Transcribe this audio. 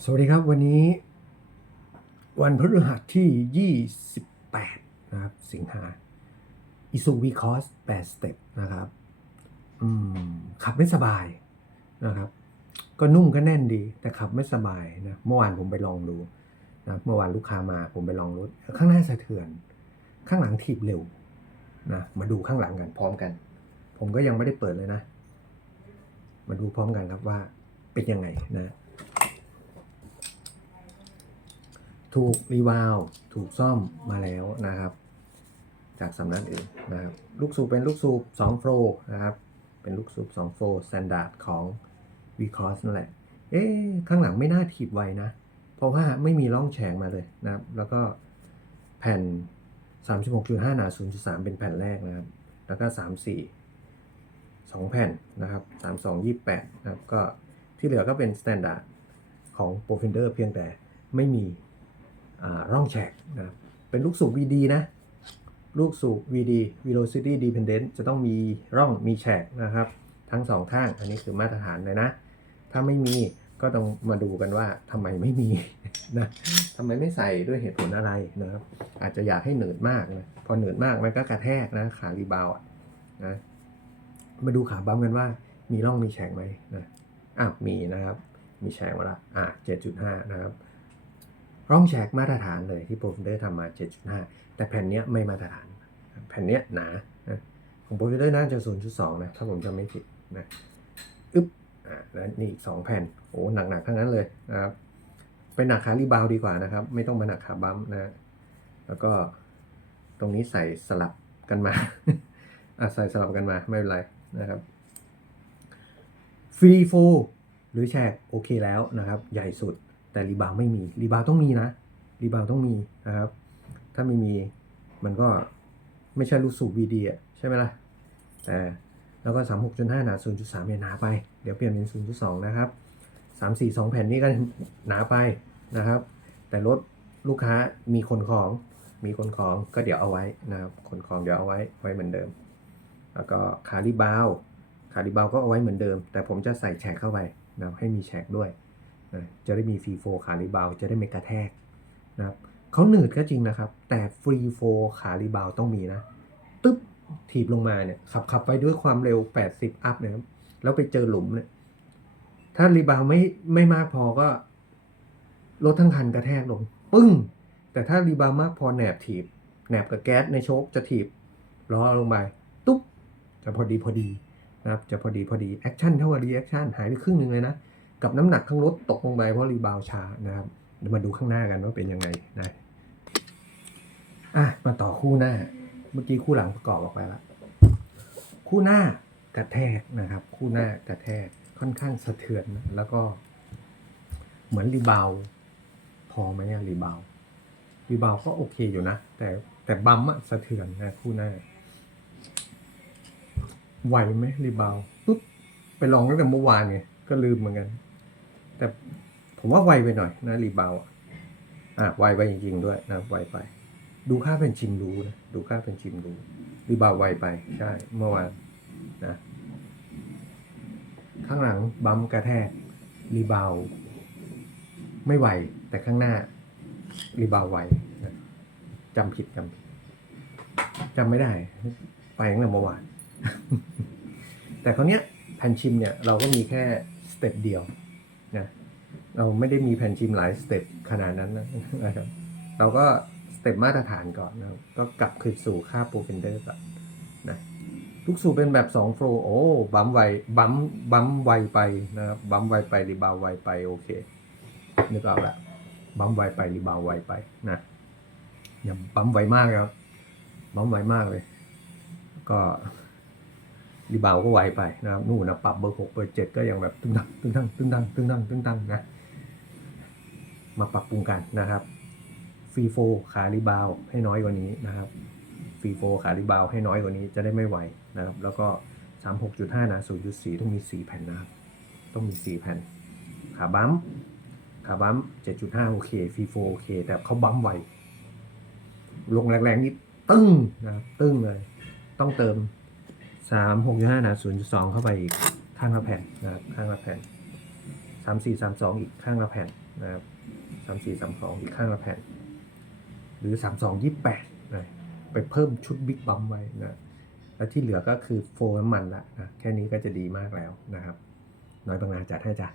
สวัสดีครับวันนี้ วันพฤหัสที่ 28 นะครับ สิงหาอิซูวีคอส8สเต็ปนะครับอืมขับไม่สบายนะครับ ก็นุ่มก็แน่นดี แต่ขับไม่สบายนะเมื่อวานผมไปลองดูนะเมื่อวานลูกค้ามาผมไปลองรถ ข้างหน้าสะเทือน ข้างหลังถีบเร็วนะมาดูข้างหลังกันพร้อมกัน ผมก็ยังไม่ได้เปิดเลยนะ มาดูพร้อมกันครับว่าเป็นยังไงนะ ถูกรีวาลถูกซ่อมมาแล้วนะครับ จากสำนักอื่นนะครับลูกสูบเป็นลูกสูบ2โฟลนะครับเป็นลูกสูบ2โฟลสแตนดาร์ดของ v c r o s นั่นแหละเอ๊ะข้างหลังไม่น่าถีบไวนะ เพราะว่าไม่มีร่องแฉงมาเลยนะครับ แล้วก็แผ่น 36.5 หนา 0.3 เป็นแผ่นแรกนะครับ แล้วก็ 34 2 แผ่นนะครับ 32 28 นะครับ ก็ที่เหลือก็เป็นสแตนดาร์ดของ p r o f e n d e r เพียงแต่ไม่มี ร่องแฉกนะครับเป็นลูกสูบ VD นะ ลูกสูบ VD Velocity Dependent จะต้องมีร่องมีแฉกนะครับ ทั้งสองข้าง อันนี้คือมาตรฐานเลยนะ ถ้าไม่มีก็ต้องมาดูกันว่าทำไมไม่มีนะทำไมไม่ใส่ด้วยเหตุผลอะไรนะครับ อาจจะอยากให้เหนืดมากนะ พอเหนืดมากมันก็กระแทกนะขารีบาวนะ มาดูขาบัมกันว่ามีร่องมีแฉกไหมนะอะมีนะครับ มีแฉกมาละอะ7.5 นะครับ ร่องแฉกมาตรฐานเลยที่โปรฟิเดอร์ทำมา 7.5 แต่แผ่นเนี้ยไม่มาตรฐาน แผ่นเนี้ยหนานะของโปรฟิเดอร์น่าจะ 0.2 นะ ถ้าผมจำไม่ผิดนะอึ๊บอ่าแล้วนี่อีก 2 แผ่นโอ้หนักๆทั้งนั้นเลยนะครับไปหนักขารีบาวดีกว่านะครับ ไม่ต้องมาหนักขาบัมนะแล้วก็ตรงนี้ใส่สลับกันมาอะใส่สลับกันมาไม่เป็นไรนะครับฟรีโฟหรือแฉกโอเคแล้วนะครับ ใหญ่สุด แต่รีบาวไม่มีรีบาวต้องมีนะรีบาวต้องมีนะครับ ถ้าไม่มีมันก็ไม่ใช่ลูกสูบวีดีอะใช่ไหมล่ะแต่แล้วก็ 36.5 หนา 0.3เนี่ยหนาไป เดี๋ยวเปลี่ยนเป็น 0.2 นะครับ 3 4 2 แผ่นนี้ก็หนาไปนะครับ แต่รถลูกค้ามีคนของ มีคนของก็เดี๋ยวเอาไว้นะครับ คนของเดี๋ยวเอาไว้ไว้เหมือนเดิม แล้วก็ขารีบาวขารีบาวก็เอาไว้เหมือนเดิม แต่ผมจะใส่แฉกเข้าไปนะให้มีแฉกด้วย จะได้มีฟรีโฟขารีบาวจะได้ไม่กระแทกนะครับเขาหนืดก็จริงนะครับ แต่ฟรีโฟขารีบาวต้องมีนะ ตึ๊บถีบลงมาเนี่ยขับขับไปด้วยความเร็ว 80 อัพนะครับแล้วไปเจอหลุมเนี่ยถ้ารีบาวไม่ไม่มากพอก็รถทั้งคันกระแทกลง ปึ้ง แต่ถ้ารีบาวมากพอแหนบถีบแหนบกับแก๊สในโชคจะถีบล้อลงไปตุ๊บจะพอดีพอดีนะครับจะพอดีพอดีแอคชั่นเท่ากับรีแอคชั่นหายไปครึ่งหนึ่งเลยนะ กับน้ำหนักข้างรถตกลงไปเพราะรีบาวช้านะครับเดี๋ยวมาดูข้างหน้ากันว่าเป็นยังไงนะอะมาต่อคู่หน้า เมื่อกี้คู่หลังประกอบออกไปละคู่หน้ากระแทกนะครับ คู่หน้ากระแทกค่อนข้างสะเทือนนะแล้วก็ เหมือนรีบาวพอไหมอะรีบาวรีบาวก็โอเคอยู่นะ แต่แต่บัมอะสะเทือนนะคู่หน้าไหวไหมรีบาวปุ๊บไปลองตั้งแต่เมื่อวานไงก็ลืมเหมือนกัน แต่ผมว่าไวไปหน่อยนะรีบาวอะอะไวไปจริง ๆ ด้วยนะไวไป ดูค่าเป็นชิมรู้นะดูค่าเป็นชิมรู้รีบาวไวไปใช่เมื่อวานนะข้างหลังบัมกระแทกรีบาวไม่ไวแต่ข้างหน้ารีบาวไวนะจำผิดจำผิดจำไม่ได้ ไปตั้งแต่เมื่อวาน แต่คราวเนี้ยแผ่นชิมเนี่ย เราก็มีแค่สเต็ปเดียว นะเราไม่ได้มีแผ่นชิมหลายสเต็ปขนาดนั้นนะครับ เราก็สเต็ปมาตรฐานก่อนนะครับ ก็กลับคืนสู่ค่าโปรเฟนเดอร์ก่อนนะทุกสูบเป็นแบบ2โฟลโอ้บัมไวบัมบัมไวไปนะครับบัมไวไปรีบาวไวไปโอเคนึกออกละบัมไวไปรีบาวไวไปนะอย่าบัมไวมากครับบัมไวมากเลย ก็ รีบาวก็ไวไปนะครับนู่นนะปรับเบอร์หกเบอร์เจ็ดก็ยังแบบตึงตังตึงตังตึงตังตึงตังตึงตังนะมาปรับปรุงกันนะครับฟรีโฟขารีบาวให้น้อยกว่านี้นะครับฟรีโฟขารีบาวให้น้อยกว่านี้จะได้ไม่ไหวนะครับ แล้วก็สามหกจุดห้านะศูนย์จุดสี่ต้องมีสี่แผ่นนะครับ ต้องมีสี่แผ่น ขาบัมขาบัมเจ็ดจุดห้าโอเคฟรีโฟโอเค แต่เขาบัมไวลงแรงๆนี่ตึ้งนะครับตึ้งเลย ต้องเติม สามหกห้านะศูนย์จุดสองเข้าไปอีกข้างละแผ่นนะครับข้างละแผ่นสามสี่สามสองอีกข้างละแผ่นนะครับสามสี่สามสองอีกข้างละแผ่น หรือสามสองยี่แปดนะไปเพิ่มชุดบิ๊กบัมไว้นะแล้วที่เหลือก็คือโฟน้ำมันละนะแค่นี้ก็จะดีมากแล้วนะครับ น้อยบางนาจัดให้จ้ะ